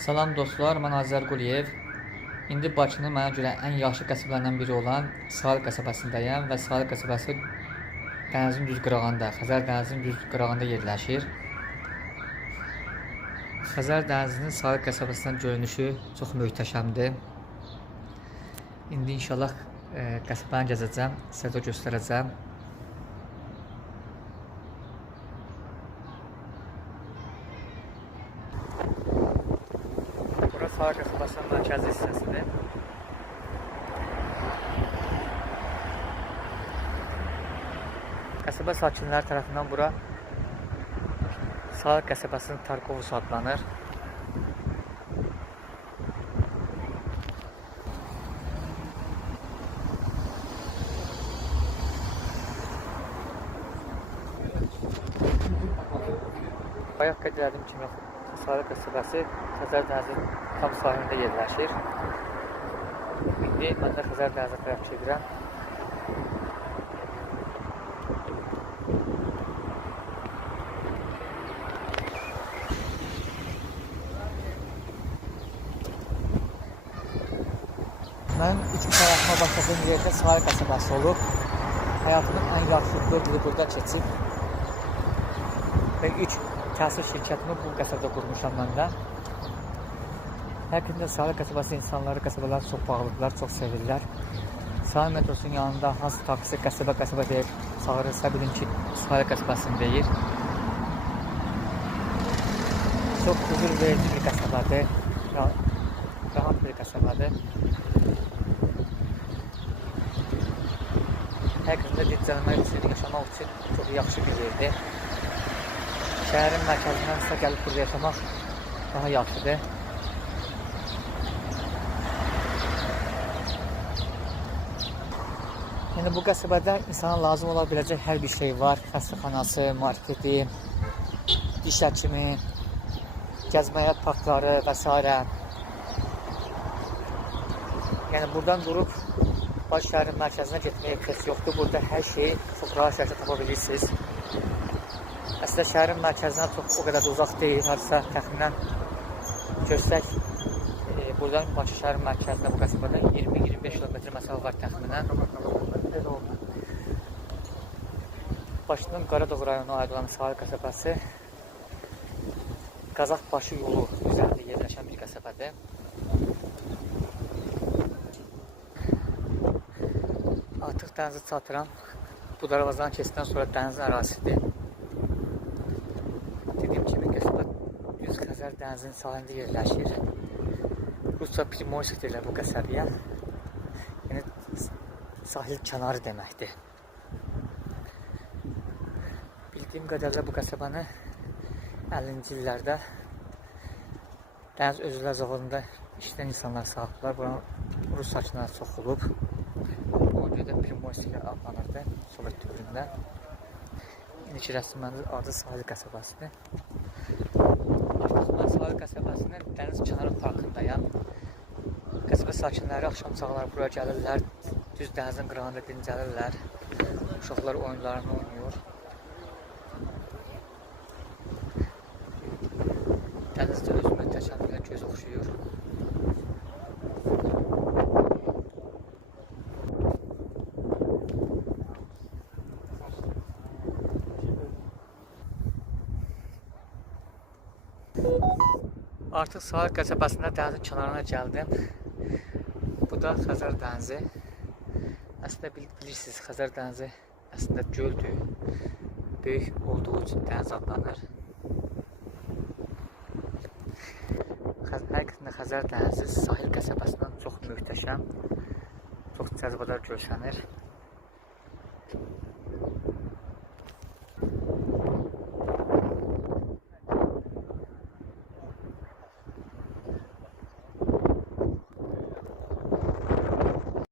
Salam dostlar, mən Azər Quliyev. İndi Bakının mənə görə ən yaxşı qəsəbələrdən biri olan Sahil qəsəbəsindəyəm və Sahil qəsəbəsi dənizin düz qırağında, Xəzər dənizinin düz qırağında yerləşir. Xəzər dənizinin Sahil qəsəbəsindən görünüşü çox möhtəşəmdir. İndi inşallah qəsəbəni gəzəcəm, sizə də göstərəcəm. Sahil qəsəbəsinin mərkəzi hissəsidir. Qəsəbə sakinləri tərəfindən bura Sahil qəsəbəsinin Tarkovus adlanır. Bayaq qeyd etdiyim kimi Sahil qəsəbəsi Xəzər dənizinin tam sahilində yerləşir. İndi mən də Xəzər dənizinə tərəf gedirəm. Mənim ilk həyatıma başladığım yerdə Sahil qəsəbəsi olub. Həyatımın ən yaxşı 4 yılı burada keçib. Və ilk təsir şirkətimi bu qəsəbədə qurmuşam mən də. Həqiqətən Sahil qəsəbəsi insanları qəsəbələr çox bağlıdırlar, çox sevirlər. Sahil metrosunun yanında hansı taksi qəsəbə deyir, çağırırsa bilin ki, Sahil qəsəbəsini deyir. Çox huzur verici bir qəsəbədir, rahat bir qəsəbədir. Həqiqətən dincəlmək üçün, yaşamaq üçün çox yaxşı bir yerdir. Şəhərin mərkəzindən isə gəlib burada yaşamaq daha yaxşıdır. Yəni bu qəsəbədə insana lazım ola biləcək hər bir şey var. Xəstəxanası, marketi, diş həkimi, gəzməyə parkları və s. Yəni buradan durub baş şəhərin mərkəzinə getməyə ehtiyac yoxdur. Burada hər şeyi çox rahat şəkildə tapa bilirsiniz. Əslində şəhərin mərkəzinə çox o qədər də uzaq deyil. Hardasa təxminən görsək, buradan baş şəhərin mərkəzinə bu qəsəbədə 20-25 km məsafə var təxminən. Bakının Qaradağ rayonuna aid olan Sahil qəsəbəsi Qazaxbaşı yolu üzərində yerləşən bir qəsəbədir. Artıq dənizə çatıram. Bu darvazadan keçdikdən sonra dənizin ərazisidir. Dediyim kimi qəsəbə düz Xəzər dənizinin sahilində yerləşir. Rusca Primorsk deyirlər bu qəsəbəyə. Yəni sahil kənarı deməkdir. Bildiyim qədərlə bu qəsəbəni 50-ci illərdə Dəniz Özürlər Zavodunda işləyən insanlar sahiblər. Buranın Rus sakinləri çox olub. O görə də Primorsk ilə adlanırdı Sovet dövründə. İndiki rəsmən adı Sahil qəsəbəsidir. Mən Sahil qəsəbəsinin dəniz kənarı parkındayam. Qəsəbə sakinləri axşam çağları buraya gəlirlər. Düz dənizin qırağında dincəlirlər. Uşaqlar oyunlarını oynayır. Dənizdə öz möhtəşəmliyinə göz oxşuyur. Artıq Sahil qəsəbəsində dənizin kənarına gəldim. Bu da Xəzər dənizi. Əslində bilirsiniz, Xəzər dənizi əslində göldür. Böyük olduğu üçün dəniz adlanır. Həqiqətən Xəzər dənizi Sahil qəsəbəsindən çox möhtəşəm, çox cəzbədar görsənir.